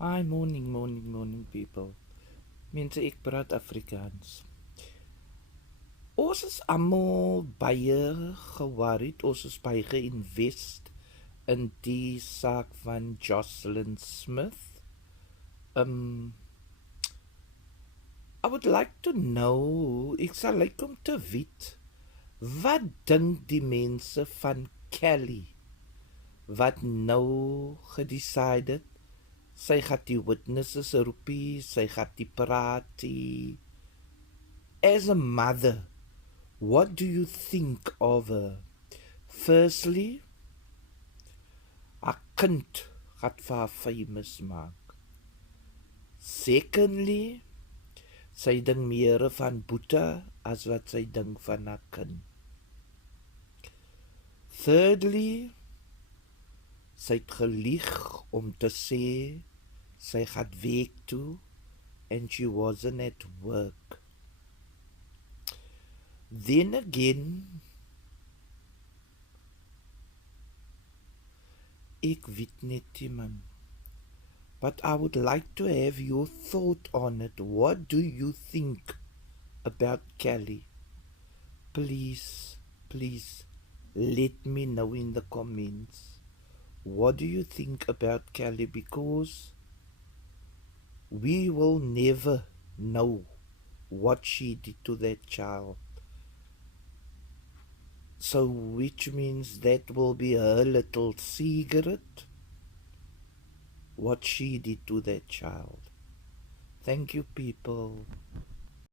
Hi, morning people. Mense, ek praat Afrikaans. Ons is almal baie ge-worried, ons is baie ge-invest in die saak van Jocelyn Smith. I would like to know, ek sal like om te weet, wat dink die mense van Kelly wat nou gedecide het sy gaan die witnesses roepie, sy gaan die praatie. As a mother, what do you think of her? Firstly, haar kind gaan vir haar famous maak. Secondly, sy dink meer van Boeta as wat sy dink van haar kind. Thirdly, sy het gelieg om te sê sy gaan werk toe and she wasn't at work. Then again, ek weet net nie man. But I would like to have your thought on it. What do you think about Kelly? Please let me know in the comments. What do you think about Kelly? Because we will never know what she did to that child. So which means that will be her little secret, what she did to that child. Thank you, people.